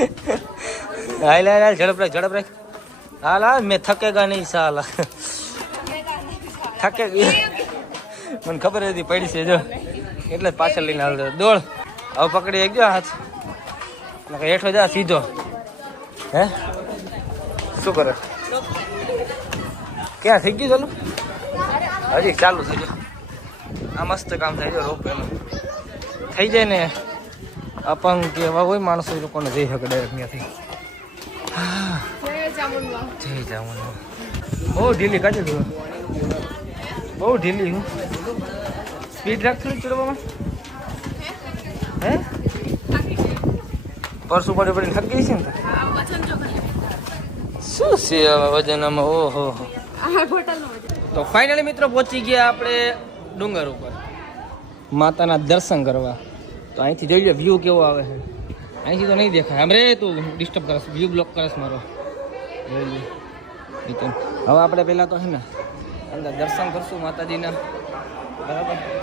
હાલ હાલ હાલ ઝડપ રાખ હાલ હાલ મેં થકેગા નહીં સાલા થકે મને ખબર હતી પડી છે જો એટલે જ પાછળ લઈને હાલ દોડ હવે પકડી એક જો હાથ હેઠો જા સીધો હે શું કરે ક્યાં થઈ ગયું ચાલુ હજી ચાલુ થઈ ગયું આ મસ્ત કામ થાય છે રોપ એનું થઈ જાય ને અપંગ કે એવા હોય માણસો એ લોકોને જઈ શકે ડાયરેક્ટ ત્યાંથી જય જામુનમાં બહુ ઢીલી કાઢી દઉં બહુ ઢીલી હું સ્પીડ રાખશું ચડવામાં હે પરસું પડે પડીને થકી ગઈ છે ને શું છે વજન આમાં ઓહો તો ફાઇનલી મિત્રો પહોંચી ગયા આપણે ડુંગર ઉપર માતાના દર્શન કરવા તો અહીંથી જોઈ લો વ્યૂ કેવો આવે છે અહીંથી તો નહીં દેખાય આમ રે તું ડિસ્ટર્બ કરસ વ્યૂ બ્લોક કરસ મારો જોઈ લો હવે આપણે પહેલાં તો છે ને અંદર દર્શન કરશું માતાજીના બરાબર